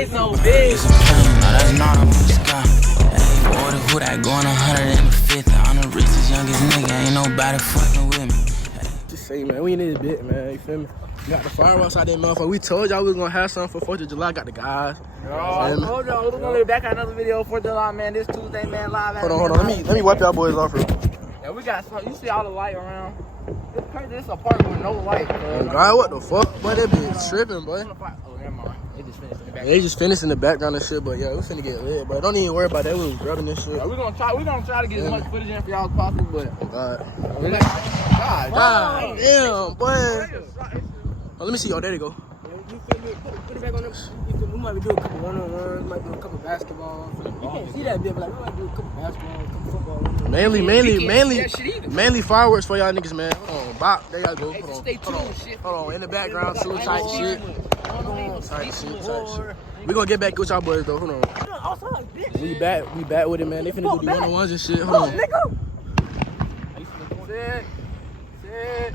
they so big. No, that's not up in the sky. Hey, order who that going 150. I'm the richest, youngest nigga. Ain't nobody fucking with me. Just say, man, we in this bit, man. You feel me? We got the fireworks out there, motherfucker. We told y'all we was gonna have something for 4th of July. Got the guys. I told y'all we was gonna be back at another video for July, man. This Tuesday, man, live. Hold on. Let me wipe y'all boys off real. Yeah, we got some. You see all the light around? It's crazy. This apartment with no light. Oh, God, what the fuck? Boy, that bitch tripping, boy. Oh, never mind. They just finished in the back. They just finished in the background and shit, but yeah, we finna get lit, bro. Don't even worry about that. We was grabbing this shit. Yeah, we're gonna try to get as much footage in for y'all as possible, but God God. damn, boy. Oh, let me see. Oh, there they go. You feel me? Put it back on them. We might do a couple one-on-ones, might do a couple basketball. You can't see that bit, but like we might do a couple basketball, a couple football. Mainly fireworks for y'all niggas, man. Hold on, bop. There y'all go. Hey, Hold stay tuned, shit. on. In the background, shoot type shit. Type shit. We gonna get back with y'all boys though. Hold on. We back with it, man. They finna do the one-on-ones and shit. Hold on.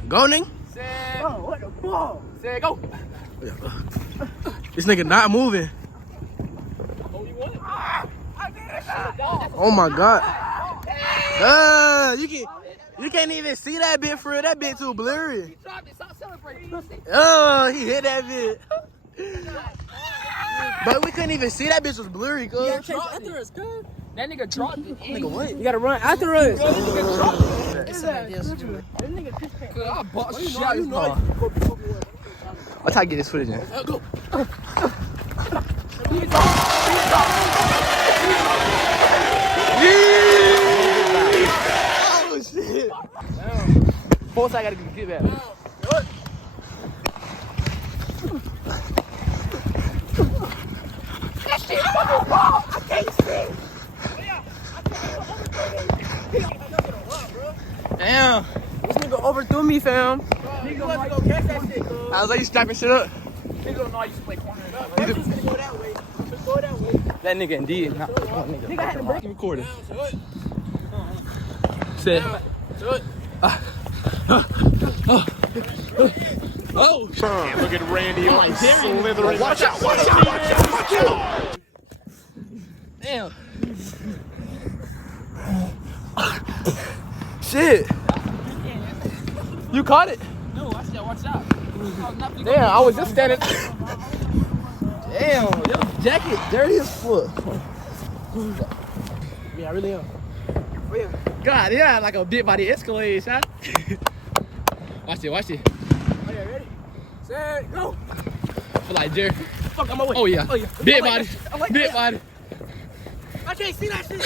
Go, Ning. What the fuck? Say go. This nigga not moving. Oh my God. You can't even see that bit for real. That bit too blurry. Oh, he hit that bit. But we couldn't even see that bitch was blurry, cuz. That nigga dropped it. Nigga, what? You gotta run after us. I bought shit. I'll try to get this footage in. Go. Oh, shit. Both I gotta get back. That shit fucking ball. I can't see. Damn. This nigga overthrew me, fam. Nigga don't know how you go catch that shit, cuz. I was like, you strapping shit up. Nigga don't know how you play corner. That nigga indeed. Nigga had to break. Recording. Sit. Oh, Damn, look at Randy on slithering. Watch out. Damn. Shit. You caught it? No, watch out. Damn, I was just standing. Damn, your jacket dirty as fuck. Yeah, I really am. God, yeah, like a bit by the Escalade, shot. Watch it. Oh, yeah, ready? Set, go. I feel like Jerry. Fuck, I'm away. Oh yeah. Bit body. like Bit that. body. I can't see that shit.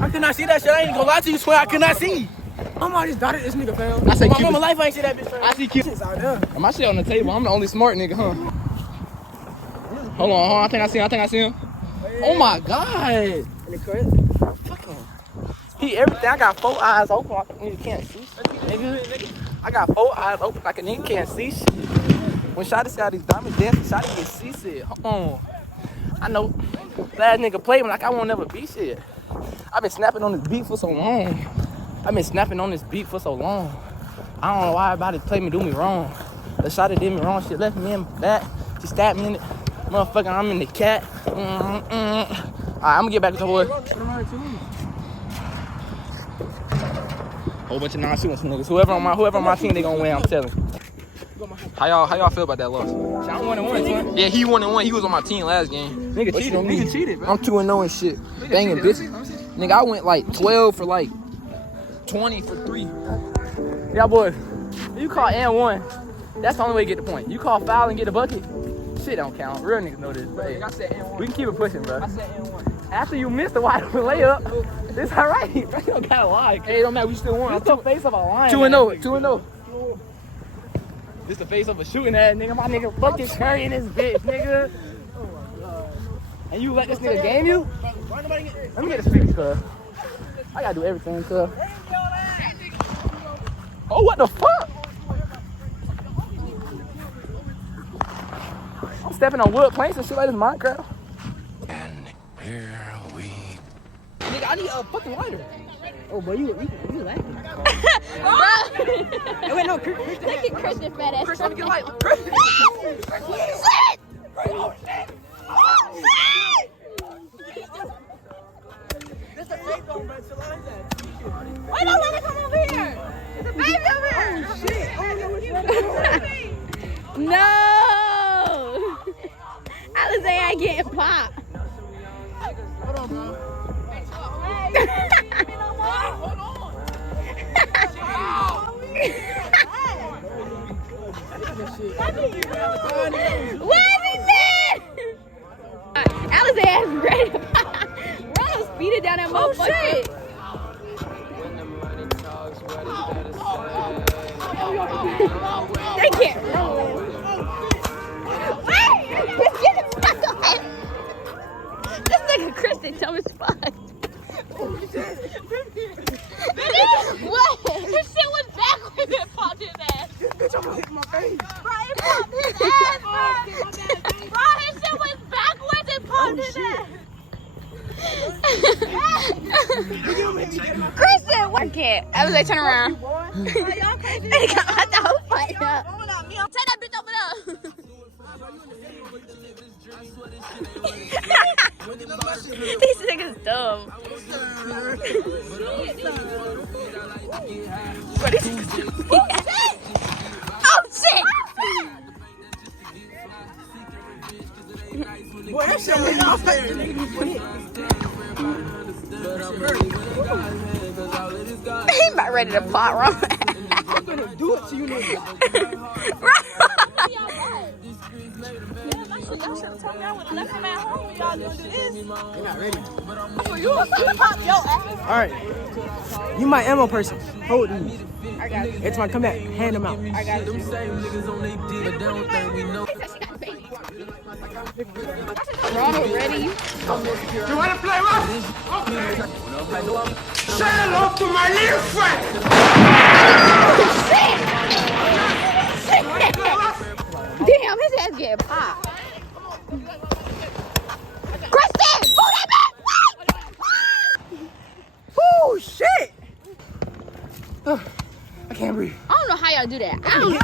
I could not see that shit. I ain't gonna lie to you, swear I could not see. I just dotted this nigga, fam. I say my keep mama it- life, I ain't see that bitch, fam. I see cute. Shit's out there. My shit on the table. I'm the only smart nigga, huh? Hold on. I think I see him. Oh my God. In the crib. He everything. I got 4 eyes open like a nigga can't see shit. Nigga. I got 4 eyes open like a nigga can't see shit. When Shotty see all these diamonds dancing, Shotty get seasick. Hold on. I know. Last nigga played me like I won't never be shit. I've been snapping on this beat for so long. I don't know why everybody play me, do me wrong. The Shotty did me wrong. Shit left me in the back. She stabbed me in it. Motherfucker, I'm in the cat. Alright, I'm gonna get back with the boy. Whole bunch of non-shooting niggas. Whoever on my team, they gonna win. I'm telling you. How y'all feel about that loss? I 1-1, Yeah, he 1-1. He was on my team last game. Nigga cheated, bro. I'm 2-0 and shit. Banging bitches. Nigga, I went like 12 for like 20 for 3. Yeah, boy. If you call and 1, that's the only way to get the point. You call foul and get a bucket, shit don't count. Real niggas know this, bro. I said N1. We can keep it pushing, bro. I said N1. After you missed the wide open layup, this alright. Bro, you don't gotta lie. Hey, it don't matter, we still won. This the face of a lion. 2-0. 2-0. This the face of a shooting ass nigga. My nigga fucking Curry in this bitch, nigga. Oh my God. And you let this nigga game you? Let me get a speaker, cuz. I gotta do everything, cuz. Oh, what the fuck? I'm stepping on wood planks and shit like this Minecraft. And here we Nigga, I need a fucking lighter. Oh, boy, you laughing. Bro. Hey, wait, no, Look at Christian fat ass. Chris, let me get a light. Shit! Wait, don't let it come over here. There's a baby over here. Oh, shit. No. Alizé ain't getting popped. Hold on, bro. Hold on. What is that? Alizé ass ready to pop. Ronald speeded down that motherfucker. They can't run. Wait! Just get the fuck away! This nigga Kristen dumb as fuck. What? His shit was backwards and popped his ass. Bitch, I'm gonna hit my face. Bro, it popped his ass, bro. Bro, his shit was backwards and popped his ass. Kristen, what? I can't. I was like, turn around. Y'all crazy. I thought fight up. Take that bitch over there. These niggas dumb. What is this? Oh shit! Boy, that shit went off. He about ready to pot wrong. I'm gonna do it to you niggas. Y'all should have told me I would have left him at home when y'all gonna do this. You're not ready. For you, I'm gonna pop your ass. Alright. You my ammo person. Hold these. I got you. Every time I come back, hand them out. I got you. Ronald, ready? You wanna play rough? Okay. Say hello to my little friend. Damn, his ass getting popped. Kristen, pull that back! Oh shit! I can't breathe. I don't know how y'all do that. I don't know.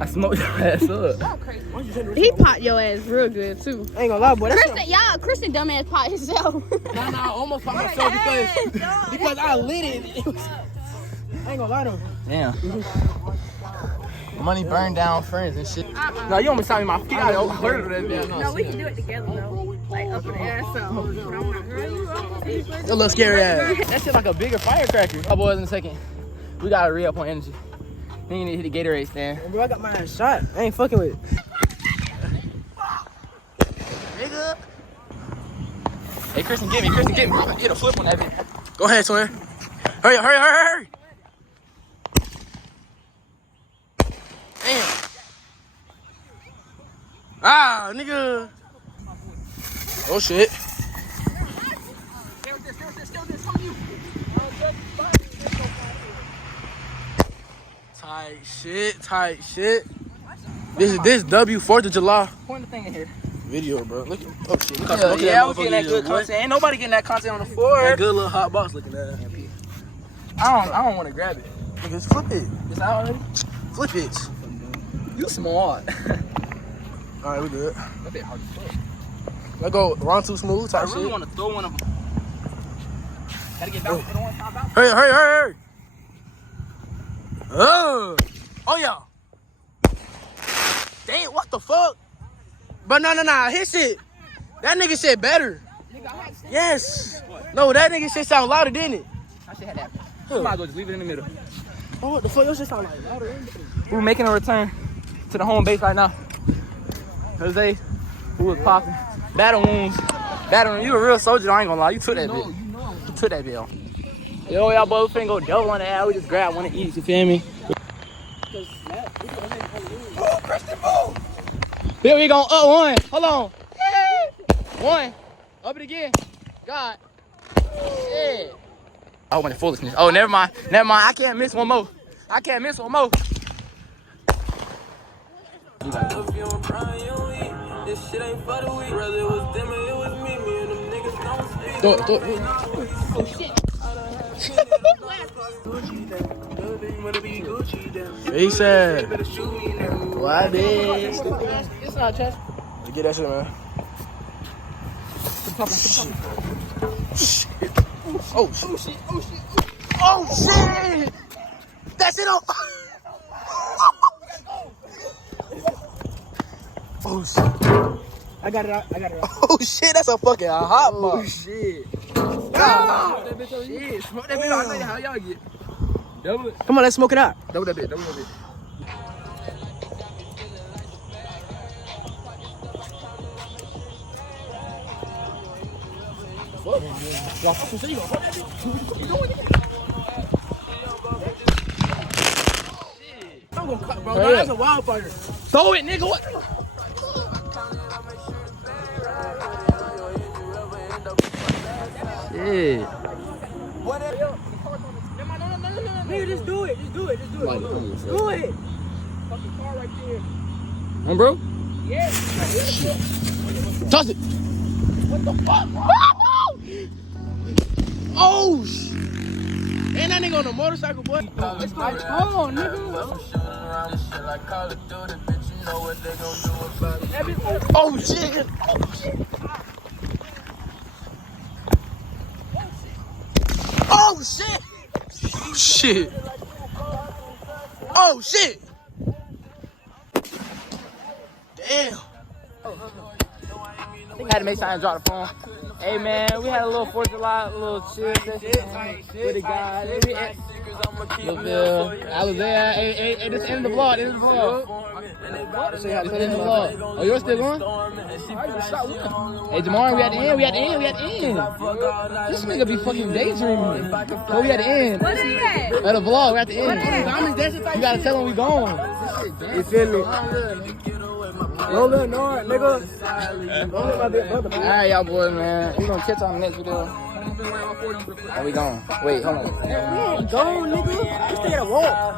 I smoked your ass up. He popped your ass real good too. I ain't gonna lie, boy. That's Kristen dumbass popped himself. Nah, I almost popped myself because I lit it. I ain't gonna lie though. Damn. Money burned down friends and shit. No, you almost saw me my feet. I heard of that damn. No, we can do it together though. Like up in the air, so. A little scary ass. That shit like a bigger firecracker. Oh, boys, in a second. We gotta re-up on energy. Then you need to hit the Gatorade stand. Bro, I got my ass shot. I ain't fucking with it. Nigga. Hey, Kristen, get me. Kristen, get me. I'm gonna hit a flip on that bitch. Go ahead, twin. Hurry up, hurry. Damn. Ah, nigga. Oh, shit. Tight shit. This W 4th of July. Point the thing in here. Video, bro. Look at shit. Look Yeah, we're getting that good content. Ain't nobody getting that content on the floor. That good little hot box looking at. I don't want to grab it. Niggas, flip it. It's out already? Flip it. You smart. Alright, we good. That bit hard as fuck. Let's go. Run too smooth. I Type really shit. want to throw one of them. Gotta get back. Hurry. Oh yeah. Damn, what the fuck? But no, his shit. That nigga shit better. Yes. No, that nigga shit sound louder, didn't it? I should have that. You might as well just leave it in the middle. Oh, what the fuck? Your shit sound like louder. We're making a return to the home base right now. Jose, who was popping. Battle wounds. You a real soldier, I ain't gonna lie. You took that bit. You took that bit on. Yo, y'all both finna go double on the air. We just grab one of each, you feel me? Oh, Kristen, move! Here we go, up one. Hold on. One. Up it again. God. Yeah. I went to foolishness. Oh, never mind. I can't miss one more. This shit ain't for the week. Brother, it was them and it was me. Me and them niggas don't speak. Do it. Oh shit. He said, why this? It's not chest. Get that shit, man. Shit. Oh shit. Oh shit. That's it. Oh shit. I got it out. Oh shit, that's a fucking hot box. Oh shit. Ah, that bitch on you. Smoke that bitch. I'll tell you how y'all get. Double it. Come on, let's smoke it out. Double that bitch. Y'all fucking say you gonna fuck that bitch? What you doing, nigga? I'm gonna cut, bro. Hey, That's a wildfire. Throw it, nigga. What? Shit. Nigga, just do it. Do it. Do it. Fucking car right there. On, bro? Yeah. Toss it. What the fuck? Oh, shit. And that nigga on the motorcycle, boy. It's like, hold on, nigga. Oh, shit. Oh, shit. Oh, shit. Oh, shit. Damn. Had to make sure I drop the phone. Hey man, we had a little 4th of July, a little chill session with the guys. I was there. Hey, this is the end of the vlog. Say hi to the end of the vlog. Oh, yours still going? Hey, tomorrow we at the end. This nigga be fucking daydreaming. So we at the end. What is that? At the vlog, we're at the end. You gotta tell him we gone. You feel me? No little Nord, nigga. Alright, y'all boys, man. We gonna catch y'all in the next video. Oh, we gone. Wait, hold on. Go, nigga. We stay at a walk.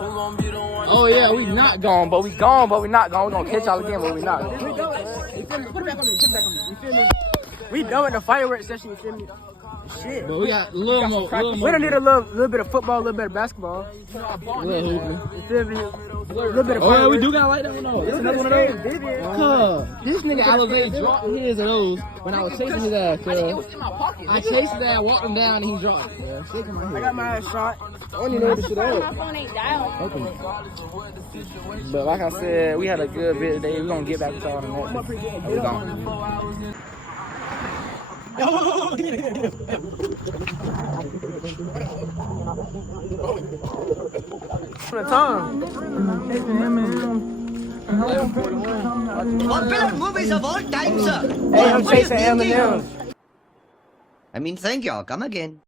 Oh, yeah, we not gone, but we not gone. We gonna catch y'all again, but we not gone. We done. You feel me? Put it back on me. You feel me? We done with the fireworks session. You feel me? Shit. But we got a little more. We don't need a little bit of football, a little bit of basketball. You feel me? A little bit of Oh, yeah, we fireworks. do got like that one, though. It's another one of those. This nigga Alave dropped his of those when I was chasing his ass. It was in my pocket. I chased his ass, walked him down, and he dropped it. Yeah, shaking my head. I got my ass shot. I don't even know what this shit My is. phone ain't dialed. Okay. But like I said, we had a good bit today. We're gonna get back to y'all in the next one. We gone. The time. Popular movies of all time, sir. Hey, I'm chasing M&M's. I mean, thank y'all. Come again.